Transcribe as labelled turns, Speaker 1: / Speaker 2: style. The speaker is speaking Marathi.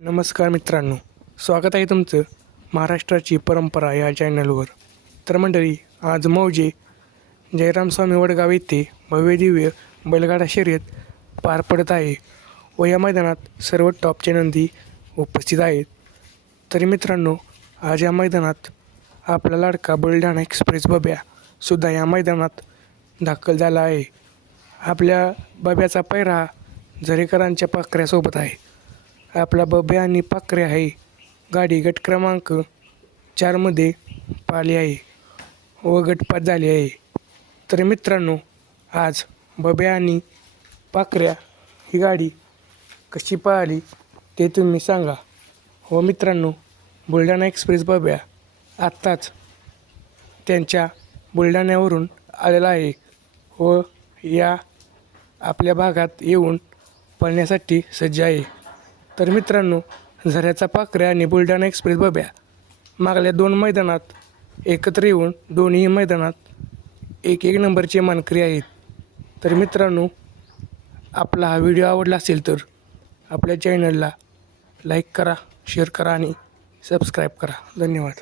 Speaker 1: नमस्कार मित्रांनो स्वागत आहे तुमचं महाराष्ट्राची परंपरा या चॅनलवर तर मंडळी आज मौजे जयरामस्वामी वडगाव येथे भव्य दिव्य बैलगाडा शर्यत पार पडत आहे व या मैदानात सर्व टॉपचे नंदी उपस्थित आहेत. तरी मित्रांनो आज या मैदानात आपला लाडका बुलढाणा एक्सप्रेस बब्या सुद्धा या मैदानात दाखल झाला आहे. आपल्या बब्याचा पैरा झरेकरांच्या पाकऱ्यासोबत आहे. आपला बब्या आणि पाखरे आहे. गाडी गट क्रमांक चारमध्ये पाली आहे व गटपात झाली आहे. तर मित्रांनो आज बब्या आणि पाखऱ्या ही गाडी कशी पळाली ते तुम्ही सांगा. व मित्रांनो बुलढाणा एक्सप्रेस बब्या आत्ताच त्यांच्या बुलढाण्यावरून आलेला आहे व या आपल्या भागात येऊन पळण्यासाठी सज्ज आहे. तर मित्रांनो झऱ्याचा पाखऱ्या आणि बुलढाणा एक्सप्रेस बब्या. मागल्या दोन मैदानात एकत्र येऊन दोन्ही मैदानात एक एक नंबरचे मानकरी आहेत. तर मित्रांनो आपला हा व्हिडिओ आवडला असेल तर आपल्या चॅनलला लाईक करा शेअर करा आणि सबस्क्राईब करा. धन्यवाद.